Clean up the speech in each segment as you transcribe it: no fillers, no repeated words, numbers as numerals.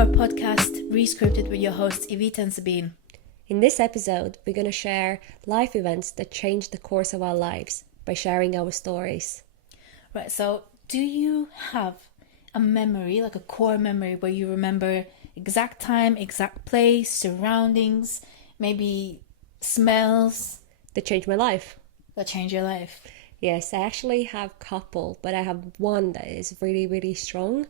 our podcast, Rescripted, with your hosts, Ivita and Sabine. In this episode, we're going to share life events that changed the course of our lives by sharing our stories. Right, so do you have a memory, like a core memory, where you remember exact time, exact place, surroundings, maybe smells That changed my life. that change your life? Yes, I actually have a couple, but I have one that is really, really strong.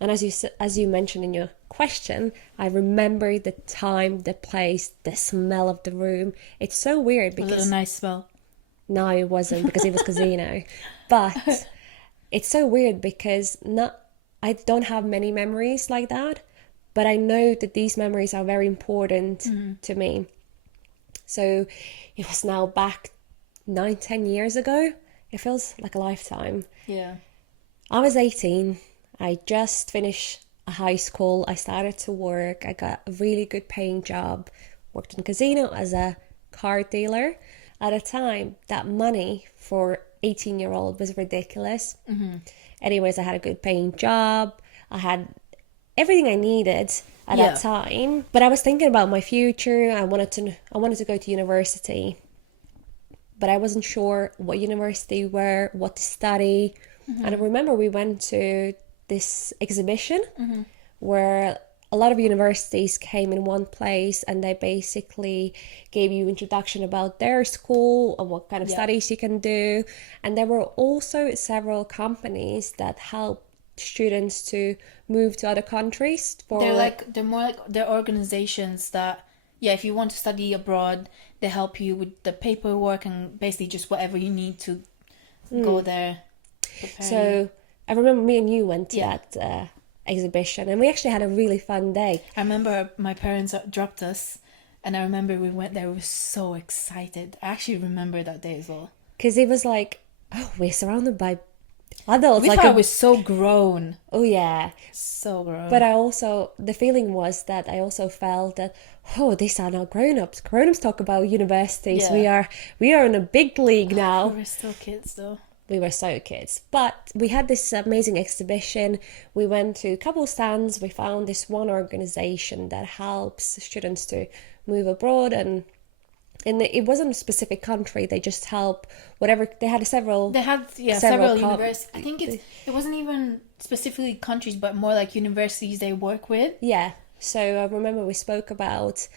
And as you mentioned in your question, I remember the time, the place, the smell of the room. It's so weird Was it because a nice smell? no, it wasn't because it was casino. But it's so weird because I don't have many memories like that, but I know that these memories are very important to me. So it was now back 9-10 years ago. It feels like a lifetime. Yeah. I was 18. I just finished high school. I started to work. I got a really good paying job. Worked in casino as a car dealer. At a time, that money for 18-year-old was ridiculous. Anyways, I had a good paying job. I had everything I needed at that time. But I was thinking about my future. I wanted to go to university. But I wasn't sure what university were, what to study. And I remember we went to this exhibition where a lot of universities came in one place, and they basically gave you introduction about their school and what kind of studies you can do. And there were also several companies that helped students to move to other countries. They're organizations that, if you want to study abroad, they help you with the paperwork and basically just whatever you need to go there. So I remember me and you went to that exhibition, and we actually had a really fun day. I remember my parents dropped us, and I remember we went there. We were so excited. I actually remember that day as well. Because it was like, oh, we're surrounded by adults. We thought it was so grown. Oh, yeah. So grown. But the feeling was that I also felt that, oh, these are now grown-ups. Grown-ups talk about universities. Yeah. We are in a big league now. We were still kids, though. We were so kids. But we had this amazing exhibition. We went to a couple stands. We found this one organization that helps students to move abroad, and it wasn't a specific country. They just help whatever. They had several universities. I think it wasn't even specifically countries, but more like universities they work with. Yeah. So I remember we spoke about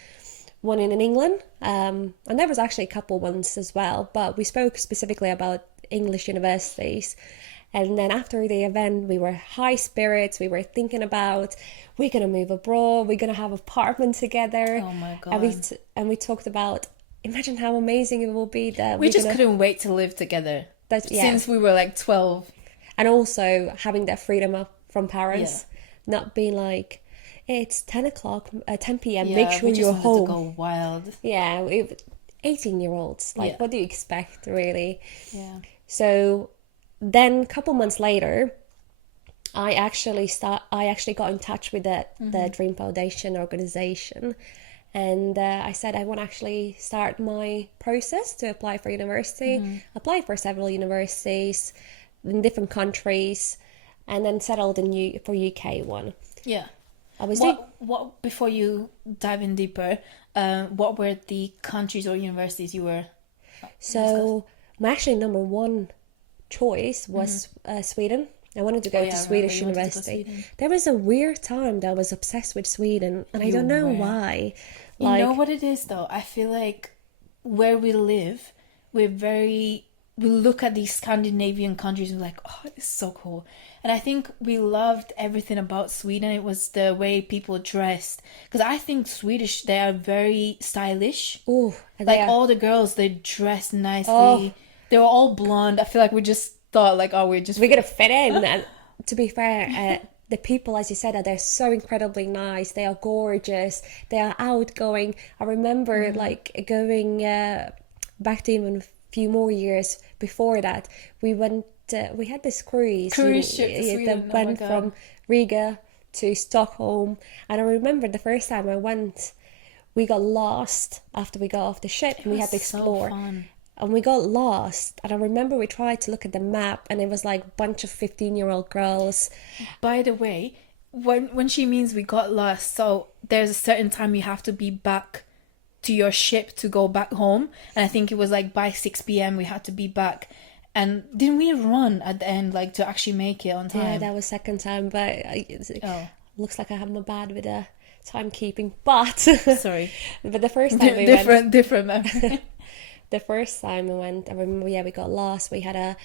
one in England, and there was actually a couple ones as well, but we spoke specifically about English universities. And then after the event, we were high spirits. We were thinking about, we're going to move abroad, we're going to have an apartment together. Oh my God. And we talked about, imagine how amazing it will be that we just couldn't wait to live together. Since we were like 12. And also having that freedom from parents, not being like, it's 10 p.m, make sure you're home. To go wild. Yeah, 18-year-olds, what do you expect, really? Yeah. So then a couple months later, I actually got in touch with the Dream Foundation organization, and I said I want to actually start my process to apply for university. Applied for several universities in different countries, and then settled for UK one. Yeah. I was what before you dive in deeper, what were the countries or universities you were? So my actually number one choice was Sweden. I wanted to go to Swedish university. There was a weird time that I was obsessed with Sweden, and I don't know why. You know what it is, though? I feel like where we live, we look at these Scandinavian countries and we're like, oh, it's so cool. And I think we loved everything about Sweden. It was the way people dressed. Because I think Swedish, they are very stylish. Ooh, all the girls, they dress nicely. Oh. They were all blonde. I feel like we just thought like, oh, we're going to fit in. And to be fair, the people, as you said, they're so incredibly nice. They are gorgeous. They are outgoing. I remember going back to even a few more years before that. We had this cruise ship that went from Riga to Stockholm, and I remember the first time I went, we got lost after we got off the ship, and we had to explore. So fun. And we got lost, and I remember we tried to look at the map, and it was like a bunch of 15-year-old girls. By the way, when she means we got lost, so there's a certain time you have to be back to your ship to go back home, and I think it was like by 6 p.m. we had to be back. And didn't we run at the end, like, to actually make it on time? Yeah, that was second time, but Oh, looks like I have my bad with timekeeping. But sorry. but the first time we went, different memory. the first time we went, I remember, yeah, we got lost. We had a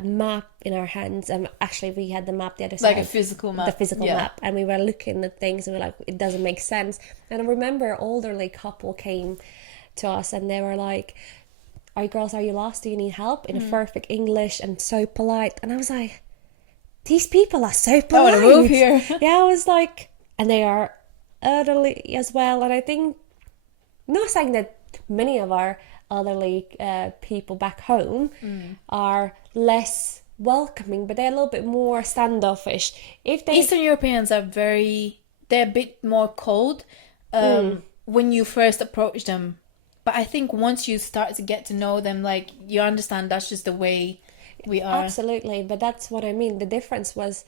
map in our hands, and actually we had the map the other side, Like a physical map. the physical Yeah. map, and we were looking at things, and we were like, it doesn't make sense. And I remember an elderly couple came to us, and they were like, "Are you girls? Are you lost? Do you need help?" In perfect English and so polite. And I was like, these people are so I polite. want to move here. Yeah, I was like, and they are elderly as well. And I think, not saying that many of our elderly people back home are less welcoming, but they're a little bit more standoffish. If they Eastern Europeans are they're a bit more cold when you first approach them. But I think once you start to get to know them, like, you understand that's just the way we are. Absolutely, but that's what I mean. The difference was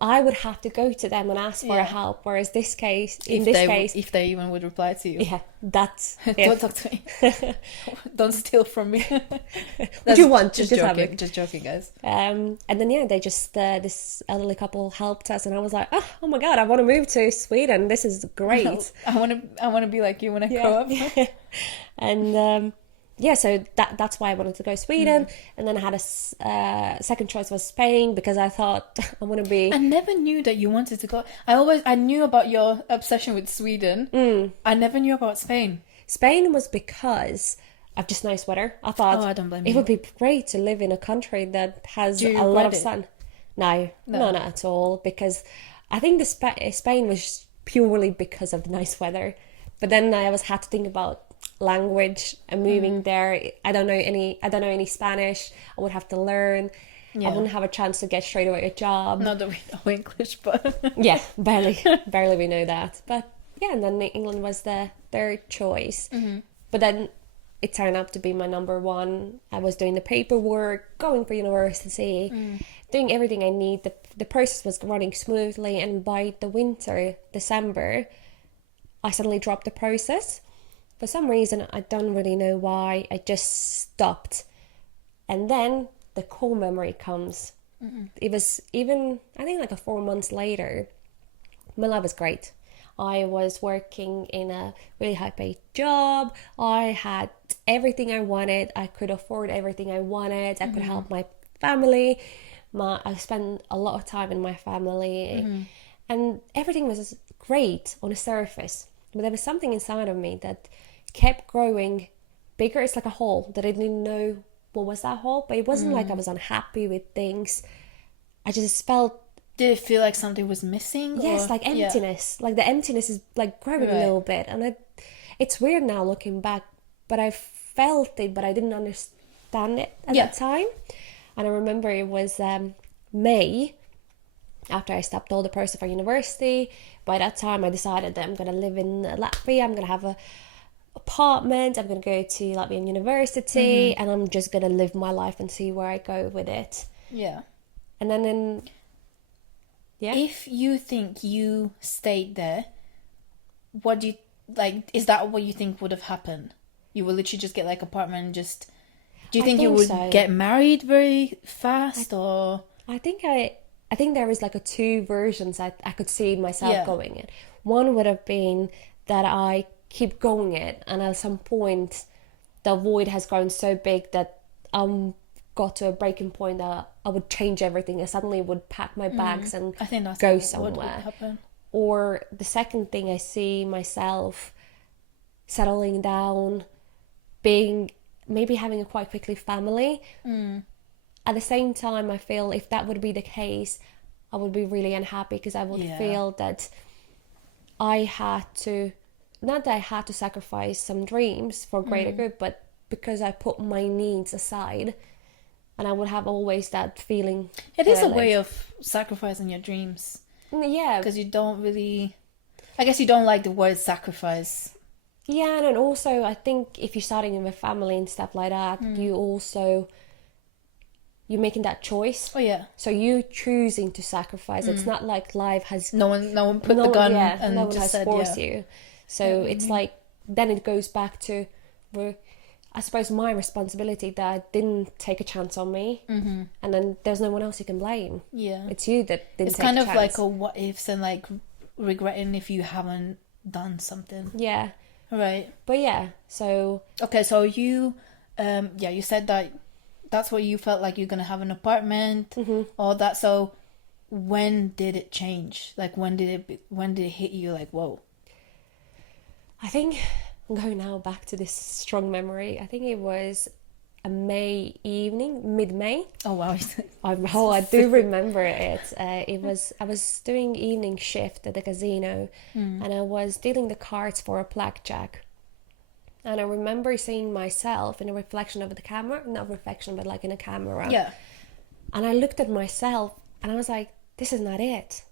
I would have to go to them and ask for Yeah. help, whereas this case, If they even would reply to you. yeah, that's Don't talk to me. Don't steal from me. What do you want? Just Just have joking. it. Just joking, guys. And then yeah, they just this elderly couple helped us, and I was like, oh my god, I want to move to Sweden. This is great. I want to be like you when I grow up. And yeah, so that's why I wanted to go Sweden. And then I had a second choice was Spain, because I thought I want to be. I never knew that you wanted to go. I knew about your obsession with Sweden. I never knew about Spain. Spain was because of just nice weather. I thought I don't blame it you. would be great to live in a country that has Do you a lot of regret it? sun. No, not at all. Because I think Spain was purely because of the nice weather. But then I always had to think about language and moving there. I don't know any Spanish. I would have to learn. Yeah. I wouldn't have a chance to get straight away a job. Not that we know English, but Yeah, barely we know that. But yeah, and then England was the third choice. But then it turned out to be my number one. I was doing the paperwork, going for university, doing everything I need. The process was running smoothly, and by the winter, December, I suddenly dropped the process. For some reason, I don't really know why, I just stopped. And then the core memory comes. It was even, I think, like 4 months later. My life was great. I was working in a really high paid job. I had everything I wanted. I could afford everything I wanted. I could help my family. I spent a lot of time in my family. And everything was great on the surface. But there was something inside of me that kept growing bigger. It's like a hole that I didn't know what was that hole. But it wasn't like I was unhappy with things. I just felt. did it feel like something was missing? Yes, or? like emptiness. Like the emptiness is like growing a little bit. And it's weird now looking back, but I felt it, but I didn't understand it at that time. And I remember it was May, after I stopped all the process for university. By that time, I decided that I'm going to live in Latvia. I'm going to have a apartment. I'm going to go to Latvian university, and I'm just going to live my life and see where I go with it. Yeah. And then yeah. If you think you stayed there, what do you like? Is that what you think would have happened? You would literally just get like apartment and just. Do you think you would get married very fast, or? I think there is like two versions I could see myself going in. One would have been that I keep going it, and at some point the void has grown so big that got to a breaking point that I would change everything. I suddenly would pack my bags and I think that's go what somewhere. would happen. Or the second thing, I see myself settling down, maybe having a quite quickly family. At the same time, I feel if that would be the case, I would be really unhappy, because I would feel that I had to, not that I had to sacrifice some dreams for greater good, but because I put my needs aside, and I would have always that feeling. It is a way of sacrificing your dreams. Yeah. Because you don't really. I guess you don't like the word sacrifice. Yeah, and also I think if you're starting with a family and stuff like that, you you're making that choice. Oh yeah. So you choosing to sacrifice. It's not like life has No one put the gun and no one just has said forced you. So it's like, then it goes back to, I suppose, my responsibility that I didn't take a chance on me, and then there's no one else you can blame. Yeah, it's you that didn't. It's take kind a of chance. like a what ifs and like regretting if you haven't done something. Yeah. Right. But yeah, so okay, so you, you said that that's what you felt like you're gonna have an apartment, all that. So when did it change? Like when did it hit you? Like whoa. I think I'm going now back to this strong memory. I think it was a May evening, mid-May. Oh wow! I do remember it. I was doing evening shift at the casino, and I was dealing the cards for a blackjack. And I remember seeing myself in a reflection of the camera, not reflection, but like in a camera. Yeah. And I looked at myself, and I was like, "This is not it.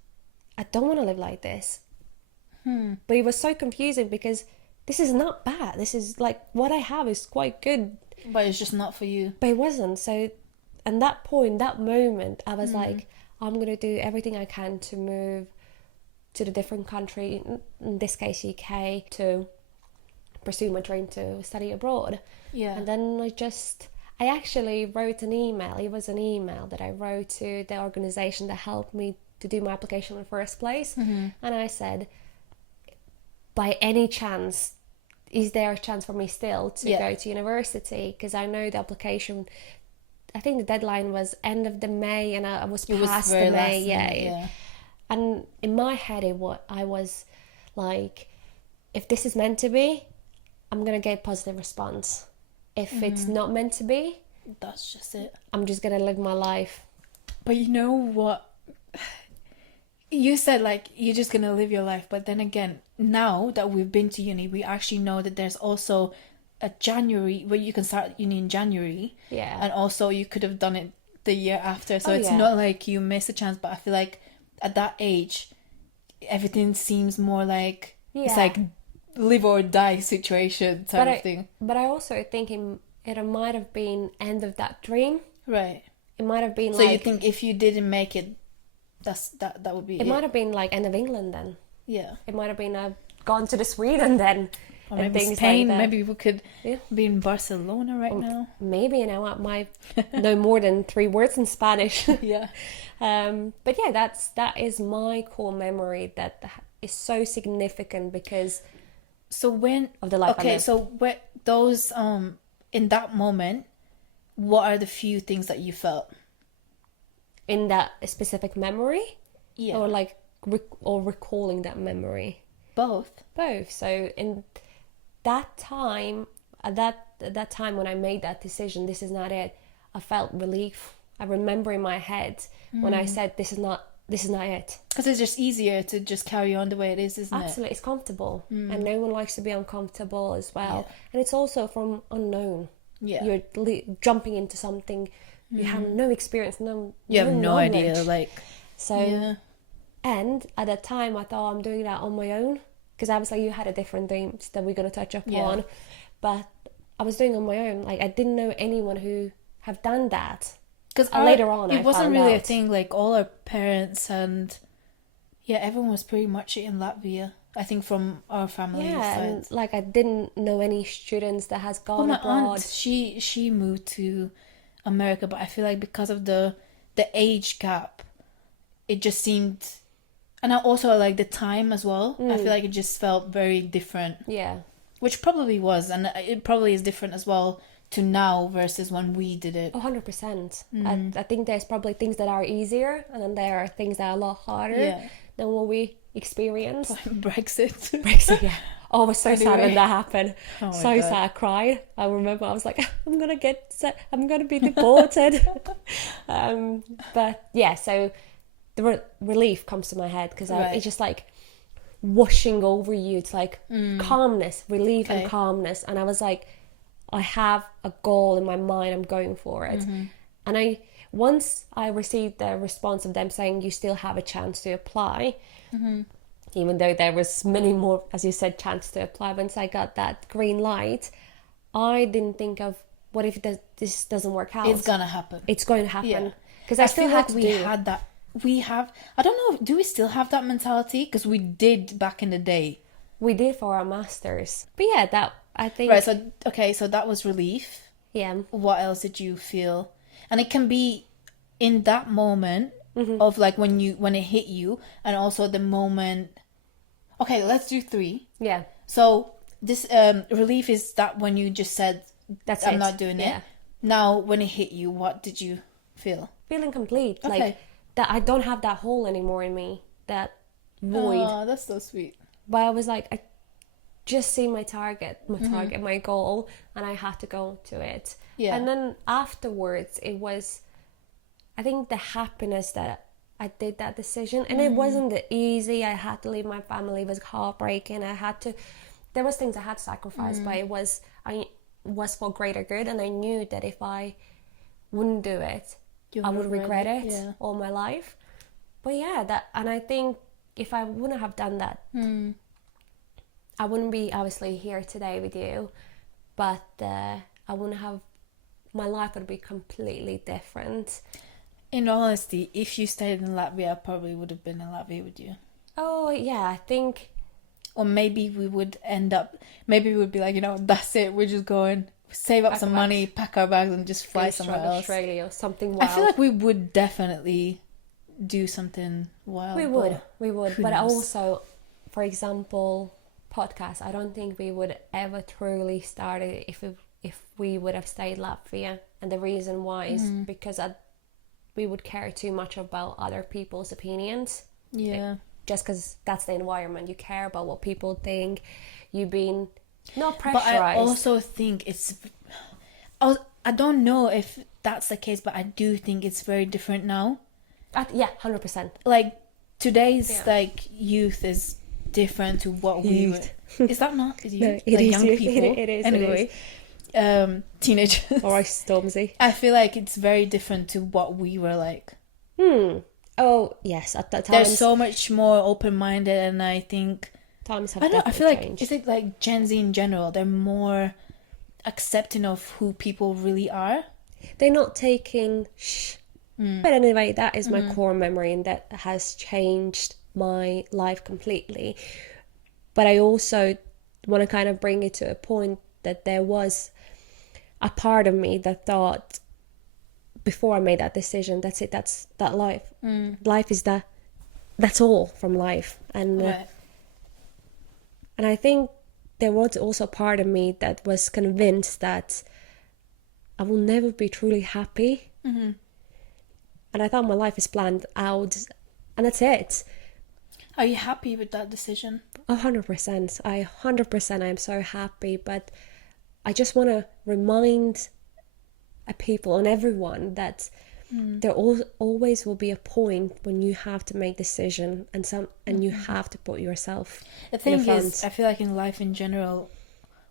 I don't want to live like this." But it was so confusing because this is not bad. This is like what I have is quite good. But it's just not for you. But it wasn't. So, and that point, that moment, I was like, I'm going to do everything I can to move to the different country, in this case UK, to pursue my dream to study abroad. Yeah. And then I actually wrote an email. It was an email that I wrote to the organisation that helped me to do my application in the first place. And I said, by any chance, is there a chance for me still to go to university? Because I know the application, I think the deadline was end of the May, and I was past the May. Yeah. And in my head, I was like, if this is meant to be, I'm going to get a positive response. If it's not meant to be, that's just it. I'm just going to live my life. But you know what? You said like you're just gonna live your life, but then again, now that we've been to uni, we actually know that there's also a January where you can start uni in January. Yeah. And also you could have done it the year after, so it's not like you miss a chance. But I feel like at that age, everything seems more like it's like live or die situation type of thing. But I also think it might have been end of that dream. Right. It might have been so you think if you didn't make it, that would be it. It might have been like end of England then. Yeah. It might have been gone to the Sweden then. Or maybe Spain. Like maybe we could be in Barcelona right now. Maybe, you know, I might know more than 3 words in Spanish. Yeah. But yeah, that is my core memory that is so significant because of the life I lived. So those in that moment, what are the few things that you felt? In that specific memory? Yeah. Or like or recalling that memory? Both. So in that time, at that time when I made that decision, this is not it, I felt relief. I remember in my head when I said this is not it. Because it's just easier to just carry on the way it is, isn't it? Absolutely, it's comfortable. And no one likes to be uncomfortable as well. Yeah. And it's also from unknown. Yeah. You're jumping into something you have no experience, you have no knowledge. idea, like. So, and at that time I thought I'm doing that on my own, because obviously you had a different dreams that we're going to touch upon, but I was doing it on my own. Like I didn't know anyone who have done that. Because later on it wasn't really a thing. Like all our parents and everyone was pretty much in Latvia. I think from our family side. And like I didn't know any students that has gone my abroad. aunt, she moved to America, but I feel like because of the age gap, it just seemed, and I also like the time as well. I feel like it just felt very different. Yeah, which probably was, and it probably is different as well to now versus when we did it. 100%. I think there's probably things that are easier, and then there are things that are a lot harder than what we experienced. Brexit, yeah. Oh, I was so sad when that happened. Oh so God. Sad, I cried. I remember I was like, I'm gonna be deported. But yeah, so the relief comes to my head because it's just like washing over you. It's like calmness, relief and calmness. And I was like, I have a goal in my mind, I'm going for it. And once I received the response of them saying you still have a chance to apply, even though there was many more, as you said, chance to apply, once I got that green light, I didn't think of what if this doesn't work out? It's gonna happen. It's going to happen. Yeah. Because I still feel have like to we had that. We have. I don't know. Do we still have that mentality? Because we did back in the day. We did for our masters. But yeah, that I think. Right. So okay. So that was relief. Yeah. What else did you feel? And it can be in that moment of like when it hit you, and also the moment. Okay, let's do 3. Yeah. So this relief is that when you just said I'm not doing it. Now when it hit you, what did you feel? Feeling complete. Okay. Like that I don't have that hole anymore in me. That void. Oh, that's so sweet. But I was like, I just see my target, my goal, and I had to go to it. Yeah. And then afterwards, it was, I think, the happiness that I did that decision. And it wasn't easy. I had to leave my family. It was heartbreaking. There was things I had to sacrifice, but I was for greater good. And I knew that if I wouldn't do it, I would regret it all my life. But yeah, and I think if I wouldn't have done that, I wouldn't be obviously here today with you, but I wouldn't have, my life would be completely different. In all honesty, if you stayed in Latvia, I probably would have been in Latvia with you. Oh yeah, I think. Or maybe we would maybe we would be like, that's it, we're just going, save up some money, pack our bags and just fly somewhere else. Australia or something wild. I feel like we would definitely do something wild. We would. But knows? Also, for example, podcast, I don't think we would ever truly start it if we would have stayed Latvia. And the reason why is because we would care too much about other people's opinions. Yeah. Just because that's the environment. You care about what people think. You've been not pressurized. But I also think I don't know if that's the case, but I do think it's very different now. Yeah, 100%. Like today's like youth is different to what we were. Is that not? Is youth? No, it like is young youth. people. It is. Anyway, teenagers. Or Stormzy. I feel like it's very different to what we were like. Oh yes, at that time. They're so much more open-minded, and I think times have. I feel like changed. is it like Gen Z in general? They're more accepting of who people really are. They're not taking But anyway, that is my core memory, and that has changed my life completely. But I also want to kind of bring it to a point that there was a part of me that thought, before I made that decision, that's it, that's that life. Life is that's all from life. And and I think there was also a part of me that was convinced that I will never be truly happy. And I thought my life is planned out, and that's it. Are you happy with that decision? 100%. 100% I am so happy, but I just want to remind people and everyone that there always will be a point when you have to make decision, and you have to put yourself the thing is, I feel like in life in general,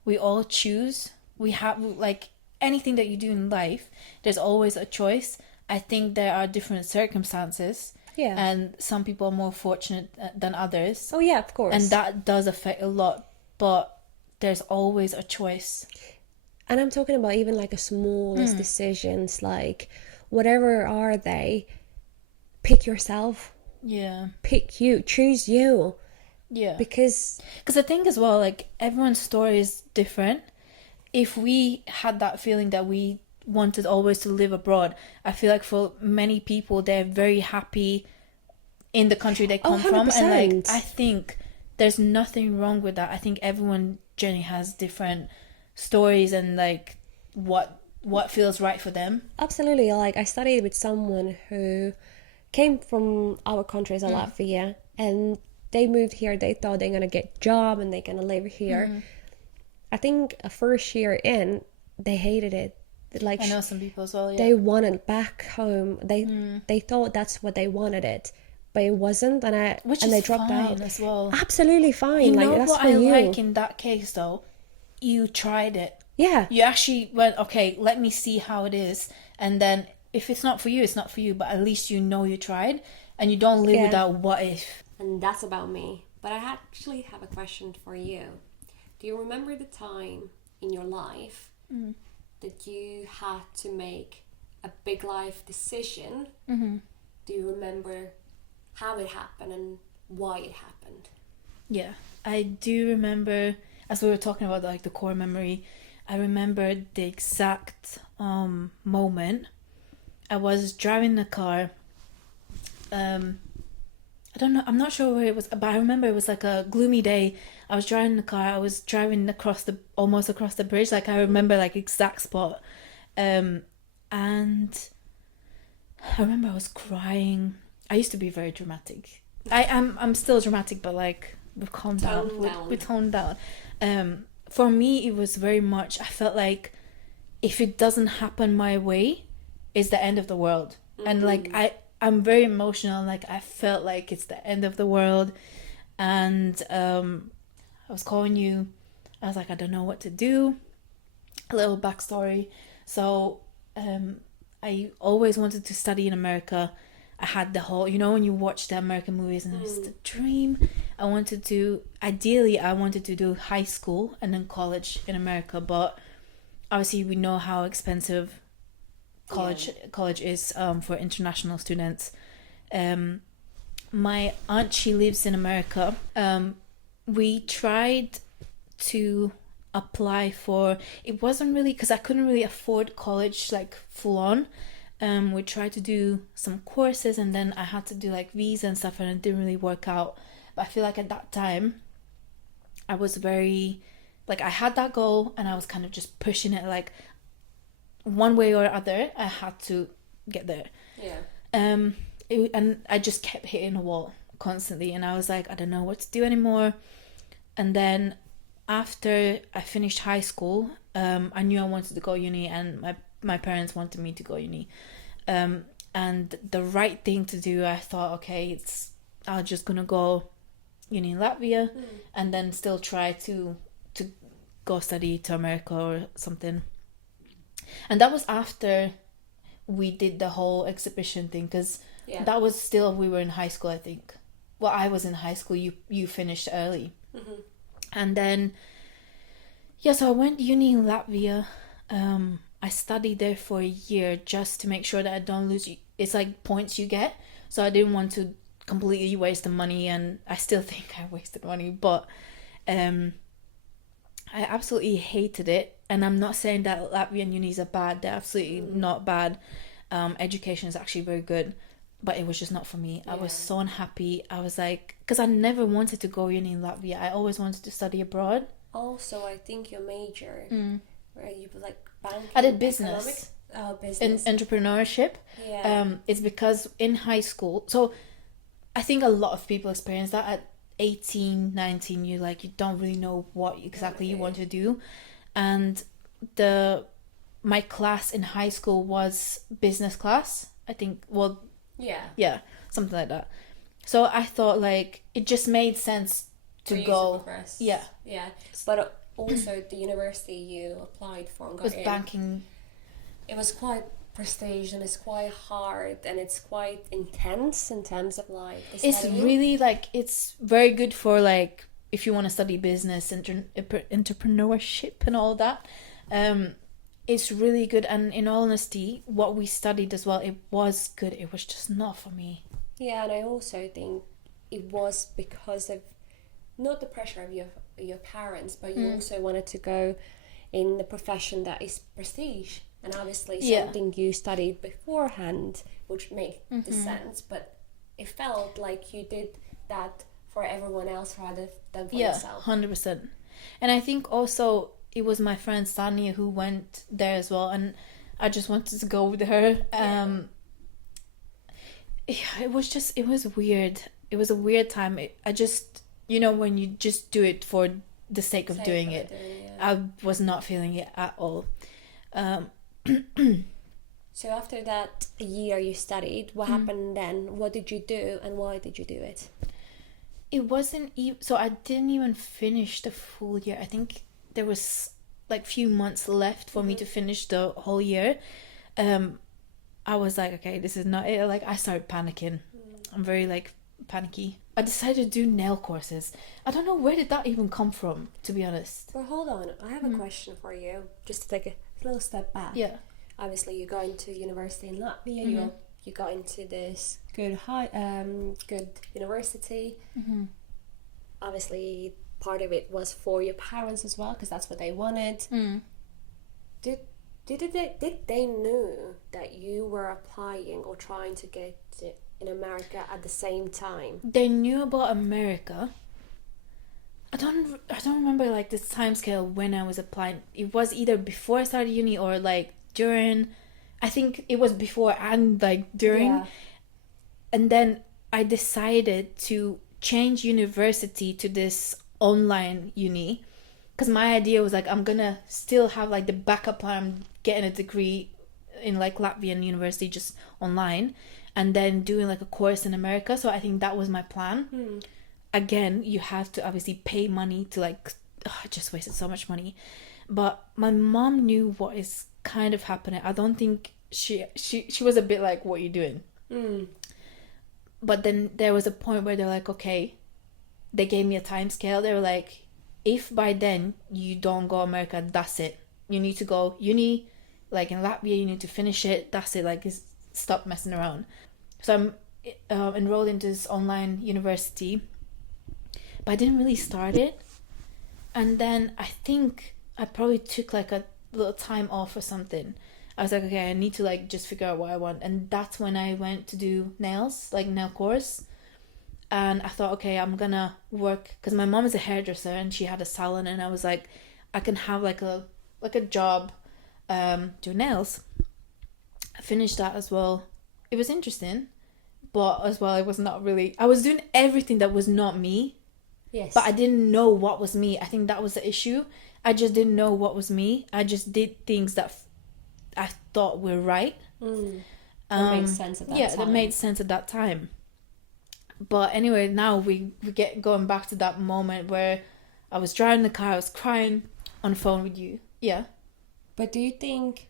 we all choose. We have, like, anything that you do in life, there's always a choice. I think there are different circumstances. Yeah. And some people are more fortunate than others. Oh, yeah, of course. And that does affect a lot. But there's always a choice. And I'm talking about even like the smallest decisions, like whatever are they, pick yourself. Yeah. Pick you. Choose you. Yeah. Because I think as well, like, everyone's story is different. If we had that feeling that we wanted always to live abroad, I feel like for many people, they're very happy in the country they come from. And like, I think there's nothing wrong with that. I think everyone generally has different stories and like what feels right for them. Absolutely. Like, I studied with someone who came from our country as Latvia, and they moved here. They thought they're gonna get a job and they're gonna live here. I think a first year in, they hated it. Like, I know some people as well. Yeah. They wanted back home. They thought that's what they wanted it, but it wasn't. And they dropped out as well. Absolutely fine. You like, know that's what for I you. like in that case though? You tried it. Yeah. You actually went, okay, let me see how it is, and then if it's not for you, it's not for you. But at least you know you tried, and you don't live without what if. And that's about me. But I actually have a question for you. Do you remember the time in your life that you had to make a big life decision, do you remember how it happened and why it happened? Yeah, I do remember, as we were talking about like the core memory, I remember the exact moment. I was driving the car. I don't know, I'm not sure where it was, but I remember it was like a gloomy day. I was driving the car. I was driving almost across the bridge. Like, I remember like exact spot. And I remember I was crying. I used to be very dramatic. I'm still dramatic, but like we've calmed down. We toned down. For me, it was very much, I felt like if it doesn't happen my way, it's the end of the world. And like I'm very emotional. Like, I felt like it's the end of the world. And I was calling you. I was like, I don't know what to do. A little backstory. So I always wanted to study in America. I had the whole, when you watch the American movies and it's the dream. I wanted to do high school and then college in America. But obviously we know how expensive college is for international students. My aunt, she lives in America. We tried to apply for, it wasn't really, because I couldn't really afford college like full on. We tried to do some courses and then I had to do like visa and stuff, and it didn't really work out. But I feel like at that time I was very, like, I had that goal and I was kind of just pushing it, like one way or other I had to get there. And I just kept hitting a wall constantly, and I was like, I don't know what to do anymore. And then after I finished high school, I knew I wanted to go uni, and my parents wanted me to go uni. And the right thing to do, I thought, okay, I'm just gonna go uni in Latvia and then still try to go study to America or something. And that was after we did the whole exhibition thing, because that was still, we were in high school, I think. Well, I was in high school, you finished early. And then so I went uni in Latvia. I studied there for a year just to make sure that I don't lose. It's like points you get, so I didn't want to completely waste the money, and I still think I wasted money, but I absolutely hated it. And I'm not saying that Latvian unis are bad, they're absolutely not bad. Education is actually very good, but it was just not for me. I was so unhappy. I was like, because I never wanted to go uni in Latvia, I always wanted to study abroad. Also, I think your major, where you were like banking, I did business. Business. Entrepreneurship. It's because in high school, so I think a lot of people experience that at 18, 19, you don't really know what exactly you want to do. And my class in high school was business class, I think. Well, something like that. So I thought like it just made sense to go. But also the university you applied for was banking. It was quite prestige, and it's quite hard, and it's quite intense in terms of like the it's studying. Really it's very good for like if you want to study business and entrepreneurship and all that. It's really good, and in all honesty, what we studied as well, it was good. It was just not for me. And I also think it was because of not the pressure of your parents, but you also wanted to go in the profession that is prestige, and obviously something you studied beforehand, which made the sense, but it felt like you did that for everyone else rather than for yourself. 100%. And I think also it was my friend Sania who went there as well, and I just wanted to go with her. It was weird. It was a weird time. I just, when you just do it for the sake of doing it, I was not feeling it at all. So after that year you studied, what happened then? What did you do, and why did you do it? It wasn't so I didn't even finish the full year. I think there was like few months left for me to finish the whole year. I was like, okay, this is not it. Like, I started panicking. I'm very like panicky. I decided to do nail courses. I don't know where did that even come from, to be honest. Well, hold on. I have a question for you, just to take a little step back. Yeah. Obviously, you're going to university in Latvia. You got into this good university. Obviously, part of it was for your parents as well, because that's what they wanted. Did they know that you were applying or trying to get it in America at the same time? They knew about America. I don't remember like the time scale when I was applying. It was either before I started uni or like during. I think it was before and like during. Yeah. And then I decided to change university to this online uni, because my idea was like, I'm gonna still have like the backup plan. I'm getting a degree in like Latvian university just online, and then doing like a course in America. So I think that was my plan. Again, you have to obviously pay money to like, I just wasted so much money. But my mom knew what is kind of happening. I don't think she was a bit like, what are you doing? But then there was a point where they're like, okay, they gave me a time scale. They were like, if by then you don't go America, that's it. You need to go uni, like in Latvia, you need to finish it. That's it. Like, stop messing around. So I'm enrolled into this online university, but I didn't really start it. And then I think I probably took like a little time off or something. I was like, okay, I need to like just figure out what I want. And that's when I went to do nails, like nail course. And I thought, okay, I'm gonna work, because my mom is a hairdresser and she had a salon, and I was like, I can have like a job do nails. I finished that as well. It was interesting, but as well, it was not really. I was doing everything that was not me. Yes. But I didn't know what was me. I think that was the issue. I just didn't know what was me. I just did things that I thought were right. That makes sense at that time. Yeah, that made sense at that time. But anyway, now we get going back to that moment where I was driving the car, I was crying on the phone with you. Yeah. But do you think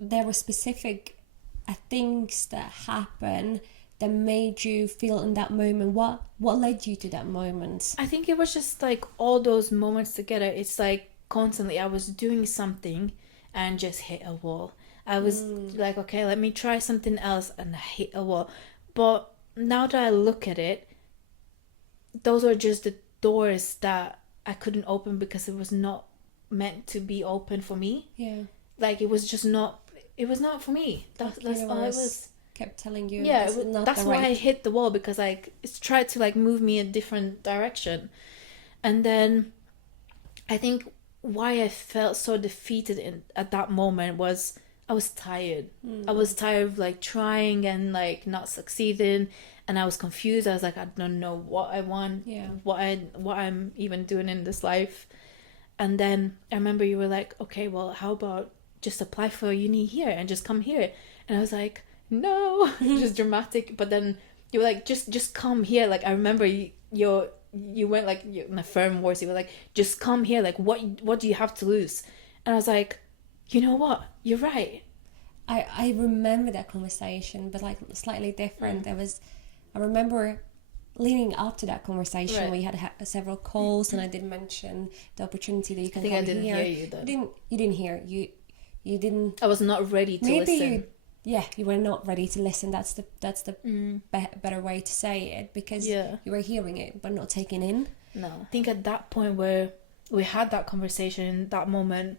there were specific things that happened that made you feel in that moment? What led you to that moment? I think it was just like all those moments together. It's like constantly I was doing something and just hit a wall. I was like, okay, let me try something else, and I hit a wall. But now that I look at it, those are just the doors that I couldn't open because it was not meant to be open for me. Yeah. Like it was just not. It was not for me. That's all it was. Kept telling you. Yeah, that's why I right. hit the wall, because like it's tried to like move me a different direction. And then I think why I felt so defeated at that moment was I was tired. I was tired of like trying and like not succeeding, and I was confused. I was like, I don't know what I want, what I'm even doing in this life. And then I remember you were like, okay, well, how about just apply for uni here and just come here? And I was like, no, just dramatic. But then you were like, just come here. Like I remember you went like in a firm voice. You were like, just come here. Like what do you have to lose? And I was like, you know what? You're right. I remember that conversation, but like slightly different. I remember leading up to that conversation, we had several calls, and I did mention the opportunity that you can come here. I didn't hear you though. You didn't hear. You didn't. I was not ready to listen. You were not ready to listen. That's the better way to say it, because you were hearing it but not taking in. No, I think at that point where we had that conversation, that moment,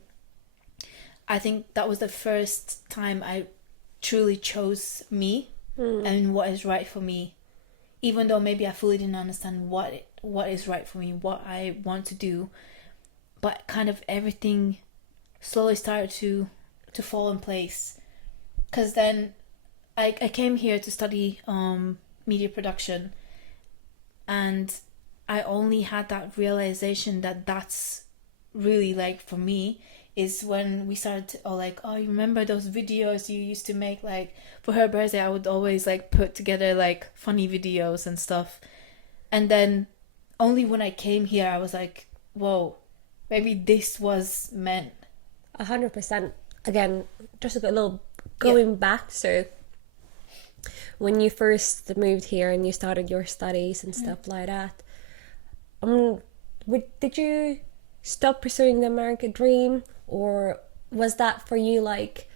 I think that was the first time I truly chose me and what is right for me, even though maybe I fully didn't understand what is right for me, what I want to do, but kind of everything slowly started to fall in place. Because then I came here to study media production, and I only had that realization that that's really like for me is when we started to, you remember those videos you used to make, like for her birthday I would always like put together like funny videos and stuff. And then only when I came here I was like, whoa, maybe this was meant. 100%. Again, just a little going back, so when you first moved here and you started your studies and stuff like that, did you stop pursuing the American dream, Or was that for you like,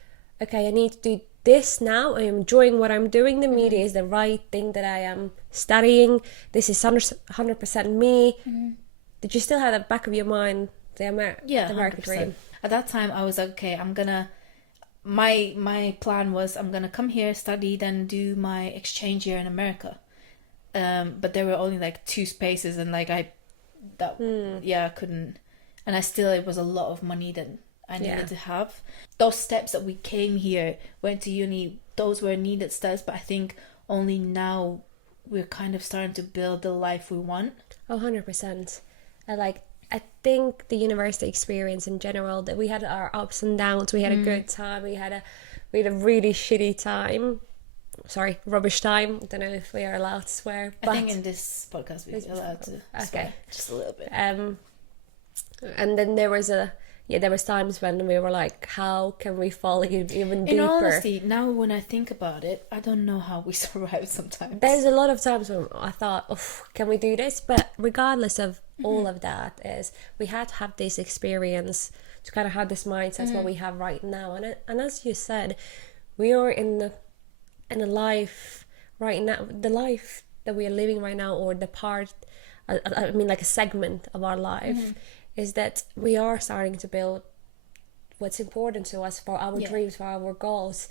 okay, I need to do this now, I'm enjoying what I'm doing, the media is the right thing that I am studying, this is 100% me? Did you still have the back of your mind the American 100%. dream? At that time, I was like, okay, I'm gonna. My plan was I'm gonna come here, study, then do my exchange year in America. But there were only like 2 spaces, and like I couldn't. And it was a lot of money that I needed to have. Those steps that we came here, went to uni, those were needed steps. But I think only now we're kind of starting to build the life we want. 100%. I think the university experience in general, that we had our ups and downs. We had a good time. We had a really shitty time. Sorry, rubbish time. I don't know if we are allowed to swear. But I think in this podcast we're allowed to swear just a little bit. And then there was times when we were like, how can we fall even deeper? In honesty, now when I think about it, I don't know how we survive sometimes. There's a lot of times when I thought, can we do this? But regardless of all of that, is we had to have this experience to kind of have this mindset what we have right now. And as you said, we are in a life right now, the life that we are living right now, or the part, I mean like a segment of our life, is that we are starting to build what's important to us for our dreams, for our goals.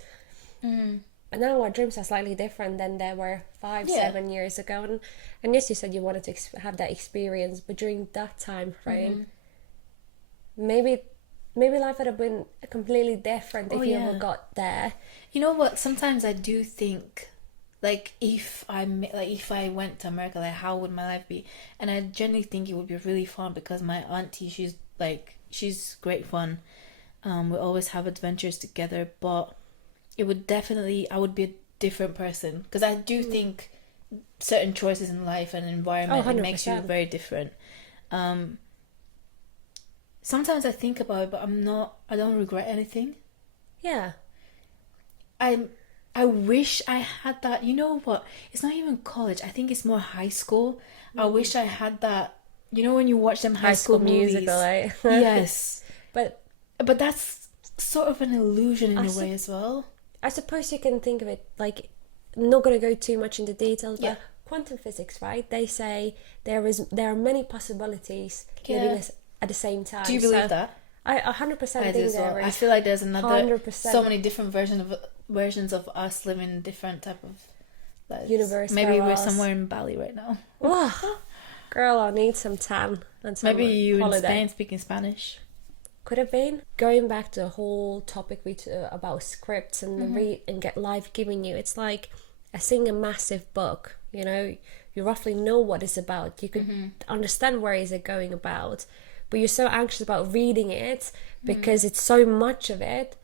And now our dreams are slightly different than they were 5-7 years ago. And yes, you said you wanted to have that experience, but during that time frame, maybe life would have been completely different if you ever got there. You know what? Sometimes I do think, like, if I went to America, like, how would my life be? And I generally think it would be really fun, because my auntie, she's great fun. We always have adventures together, but it would definitely, I would be a different person, because I do think certain choices in life and environment, it makes you very different. Sometimes I think about it, but I don't regret anything. Yeah. I wish I had that. You know what? It's not even college. I think it's more high school. I wish I had that. You know when you watch them high school movies? Musical, right? Yes. But that's sort of an illusion in a way as well. I suppose you can think of it like, not going to go too much into details, but quantum physics, right? They say there are many possibilities living at the same time. Do you believe that? I 100% think there is. I feel like there's another 100%. so many different versions of us living in different type of lives. Universe. Maybe we're somewhere in Bali right now. Oh, girl, I need some tan and some maybe you holiday. in Spain speaking Spanish. Could have been. Going back to the whole topic about scripts and read and get life giving you, it's like seeing a massive book. You know, you roughly know what it's about. You could understand where is it going about, but you're so anxious about reading it because it's so much of it.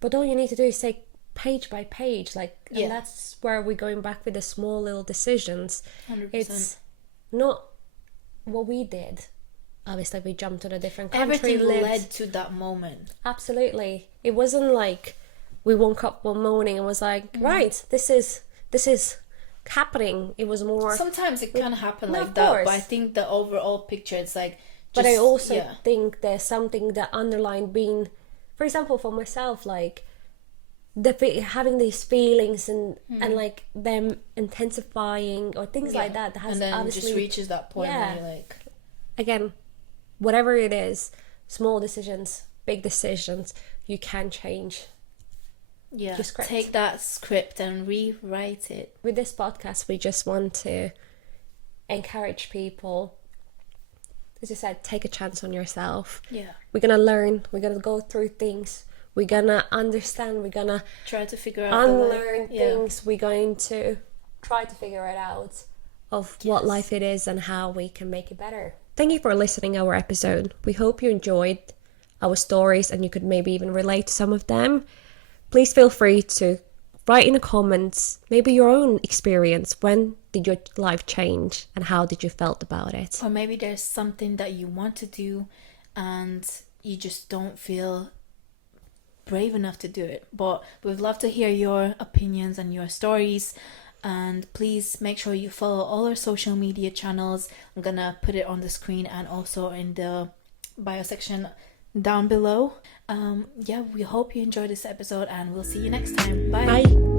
But all you need to do is take page by page, and that's where we're going back with the small little decisions. 100%. It's not what we did. Obviously, we jumped to a different country. Everything led to that moment. Absolutely. It wasn't like we woke up one morning and was like, right, this is happening. It was more. Sometimes it can happen like that, but I think the overall picture, it's like. But I also think there's something that underlined being, for example, for myself, like having these feelings and like them intensifying or things like that. Has and then obviously just reaches that point where you're like, again, whatever it is, small decisions, big decisions, you can change. Yeah, take that script and rewrite it. With this podcast, we just want to encourage people. As you said, take a chance on yourself. Yeah. We're going to learn. We're going to go through things. We're going to understand. We're going to try to figure out unlearn things. We're going to try to figure it out of what life it is and how we can make it better. Thank you for listening to our episode. We hope you enjoyed our stories and you could maybe even relate to some of them. Please feel free to write in the comments maybe your own experience. When did your life change and how did you felt about it? Or maybe there's something that you want to do and you just don't feel brave enough to do it. But we'd love to hear your opinions and your stories. And please make sure you follow all our social media channels. I'm gonna put it on the screen and also in the bio section down below. Yeah, we hope you enjoyed this episode, and we'll see you next time. Bye. Bye.